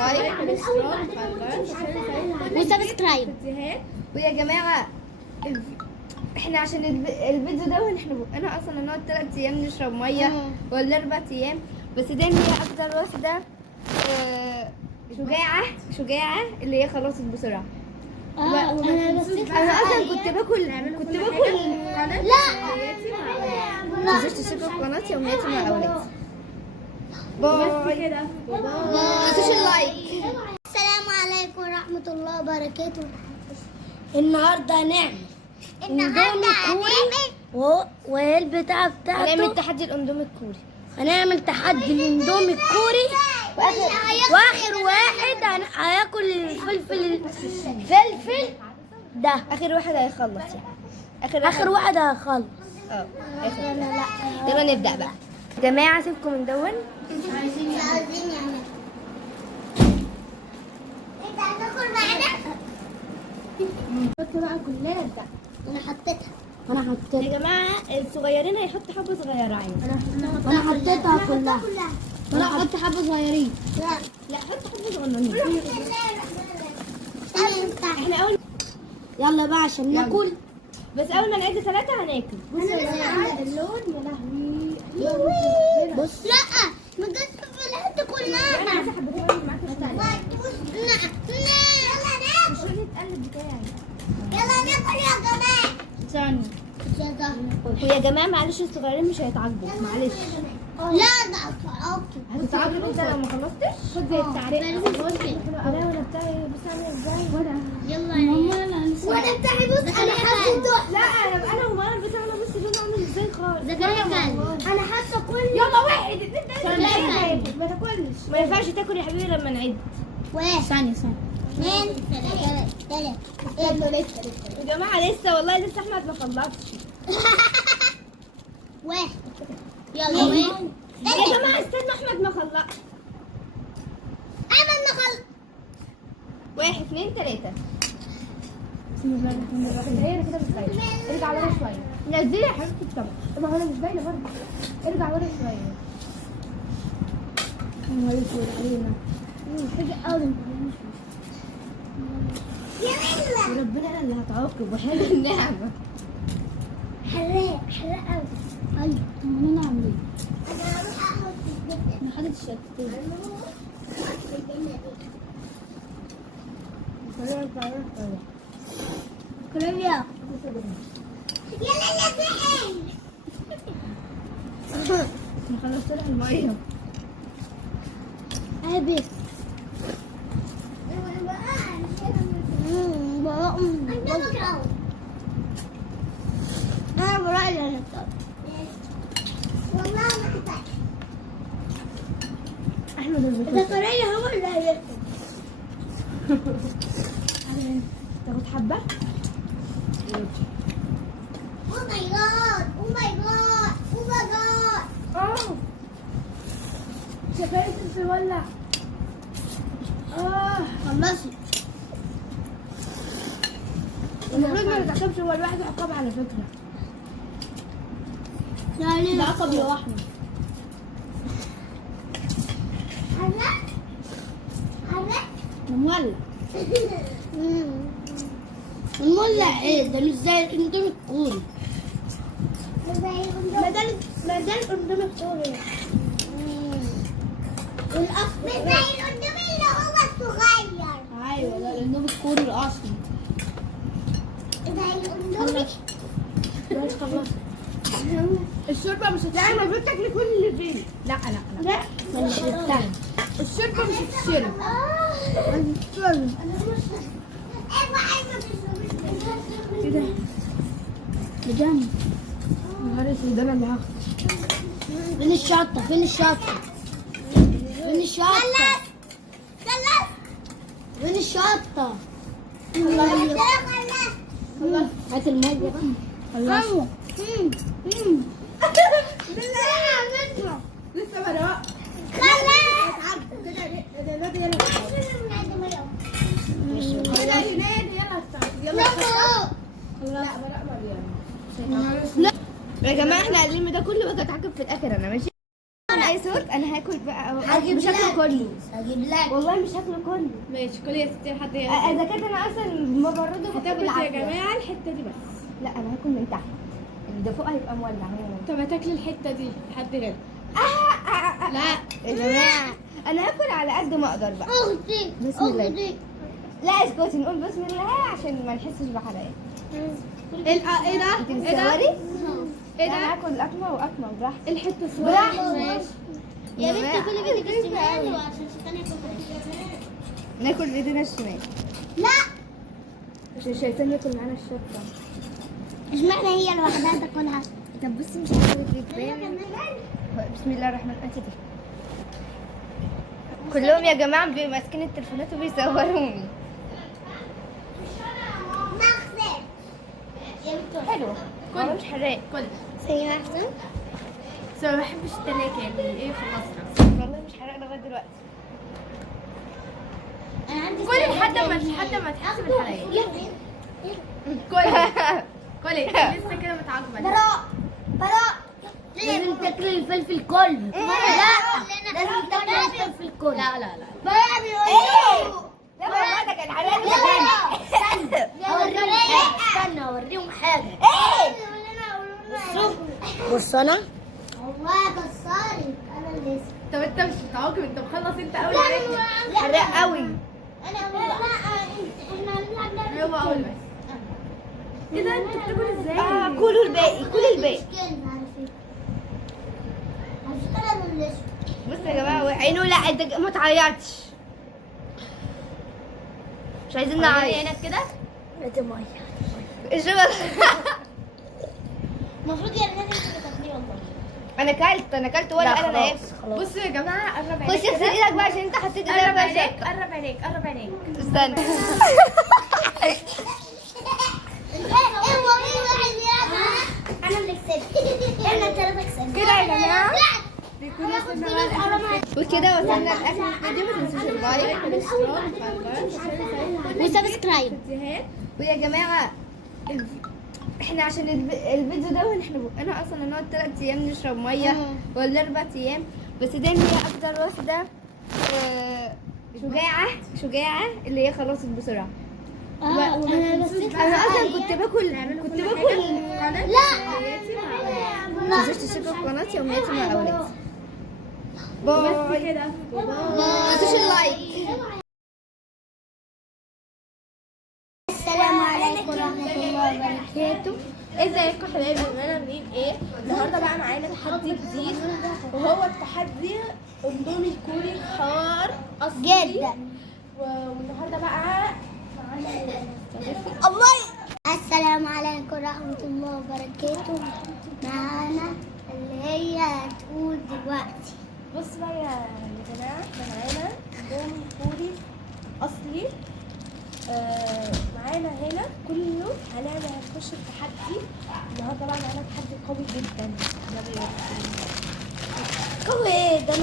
لايك وسبسكرايب. ويا جماعه احنا عشان الفيديو ده انا اصلا هنقعد 3 ايام نشرب ميه ولا 4 ايام، بس دي هي اكتر واحده شجاعه اللي هي خلصت بسرعه. انا اصلا كنت باكل لا ما تنسوش تشتركوا في قناتي يومياتي مع اولادي. باي. ما تنسوش اللايك. السلام عليكم ورحمة الله وبركاته. النهارده هنعمل اندومي كوري والبتاع هنعمل بتاعته. تحدي الاندومي الكوري. هنعمل تحدي الاندومي الكوري، واخر واحد هياكل الفلفل ده. اخر واحد هيخلص يعني اخر واحد هيخلص. يلا نبدا بقى يا جماعه. سيبكم من دون. عايزين يعني انت هتاكل معانا؟ بقى كلنا نبدا. انا حطيتها يا جماعه الصغيرين هيحطوا حبه صغيره عادي. انا حطيتها كلها. انا حط حبه صغيرين. لا حط حبه صغننين. احنا اول يلا بقى عشان ناكل. بس اول ما نعد 3 هناكل. بص اللون يا لهوي. بص لا ما تجيش في الحته كلها. انا عايزه حبتين معاك يلا مش راضي تقلب بتاعي. ناكل يا جماعه. ثانيه. ويا جماعه معلش الصغيرين مش هيتعاقبوا معلش. لا ده هتتعاقب انت لو ما خلصتش. خد زي التعريق. انا بتاعي بس عامل ازاي يلا يا ماما. وانا بتاعي بص انا حاسه. لا انا وماما بتاعنا بس لونه عامل ازاي خالص. زكريا انا حاسه كل يلا 1 2 3 ما تاكلش. ما ينفعش تاكل يا حبيبي لما نعد. ثانية 2 3 يا جماعه لسه احمد ما خلصش. 1 يا جماعه استنوا احمد ما خلصش. ايمن نخل 1 2 3. بسم الله الرحمن الرحيم. هي كده مش باينه. ارجع ورا شويه. نزلي يا حبيبتي الطبق. طبعا انا مش باينه برضه. ارجع ورا شويه. علينا. حاجه قوي. وربنا انا اللي هتعاقب وحل النعمه. حراق قوي. ايوه طب انا اعمل ايه؟ انا هروح احط الزبده. انا حاطط الشطتين. كولومبيا يلا فين؟ ما خلصت لها الميه. ابي انا برايي انا والله ما احتاج. احمد اللي زكريا هو اللي هياكل. تاخد حبه. اوه ماي جاد. شفايف الولع. خلصي. المفروض ما نتعاقبش، هو الواحد عقاب على فكره. ده عقب لوحده. مولع. المولع ايه ده؟ مش زي الاندومي الكوري. ما ده الاندومي الكوري. والاصلي زي الاندومي اللي هو الصغير. ايوه ده الاندومي الكوري الاصلي. زي الاندومي. بس خلاص. الشوربه مش هتشرب. المفروض تاكلي كل اللي فيه. لا الشوربه مش هتشرب. كده بجد. نهار اسود انا اللي هاخد. فين الشطة؟ فين الشطة؟ هات الميه بقى. خلاص. لسه براء. يا جماعه احنا قايلين ده كله بقى اتعاقب في الاخر. انا ماشي. انا صوت انا هاكل بقى. هجيب مش هاكل لك. كله هجيب لك. والله، مش هاكله كله. ماشي كل يا ستي لحد اذا كانت انا اصلا مبرده هتاكل يا جماعه الحته دي بس. لا انا هاكل من تحت، اللي ده فوق هيبقى مولع هنا. طب هتاكلي الحته دي لحد هنا. لا يا جماعه انا هاكل على قد ما اقدر بقى. اختي بسم الله. اختي. لا اسكتي، نقول بسم الله عشان ما نحسش بحرقان. ايه ده؟ انت ايه ده؟ بتصوري؟ ايه لا، انا ده؟ هاكل اكمه واكمه براحتي. الحته براحتي. صغيره. يا بنت كل بيدك الشمال وعشان الشيطان ياكل. ناكل بايدينا الشمال لا عشان الشيطان ياكل معانا الشطه. اشمعنى هي لوحدها تاكلها؟ طب بصي مش عارفه بسم الله الرحمن الرحيم. كلهم يا جماعه ماسكين التليفونات وبيصوروني. مغزى. يا بنت حلو. والله مش حراق. كل سيئة احسن. بس ما بحبش التلاكه يعني ايه خلصنا. والله مش حراق لغايه دلوقتي. انا عندي كل لحد ما تحسي بالحرقان. كلي لسه كده متعاقبه. براء لازم تاكلي الفلفل كله. لا لازم تاكلي الفلفل كله. لا براء بيقول ايه؟ لا والله ده كان حراق. استنى اوريهم حاجه. ايه؟ بص انا والله كسرت انا اللي طب انت مش متعاقب، انت مخلص انت اول حاجه. حراق قوي. انا لا احنا هنلعب هو اول بس. ايه ده انت بتاكل ازاي؟ كلوا الباقي، كلوا الباقي. بصوا يا جماعه عينه. لا انت ما تعيطش، مش عايزين نعيط. عينك كده. الشباب المفروض يا رنا انت تاكليه والله. انا اكلت ولا انا ايه. بصوا يا جماعه قرب عينيك خش اغسل كده. ايدك بقى عشان انت حطيت قرب ايدك عينيك بقى. قرب عينيك قرب عينيك. استنى. انا اللي كسبت. احنا الثلاثه كسبنا كده يا جماعه بيكون وصلنا بقى لآخر وكده وصلنا لاخر الفيديو. ما تنسوش اللايك وسبسكرايب. فيديوهات. ويا جماعه احنا عشان الفيديو ده انا اصلا هنقعد 3 ايام نشرب ميه ولا 4 ايام. بس دي هي اكتر واحده شجاعه اللي هي خلصت بسرعه. انا بس انا اصلا كنت باكل لا ما تنسوش تشتركوا في قناتي يومياتي مع اولادي. باي. كده. ما تنسوش اللايك. السلام عليكم ورحمه الله وبركاته. ازيكم حبايبي؟ انا منين ايه؟ النهارده بقى معانا تحدي جديد، وهو التحدي اندومي كوري حار اصلي جدا. والنهارده بقى الله. السلام عليكم ورحمة الله وبركاته. معانا اللي هي هتقول دلوقتي. بص بقى يا جماعه، معانا اندومي كوري اصلي. معانا هنا كله هنخش التحدي. النهارده بقى معانا تحدي قوي جدا. قوي ده.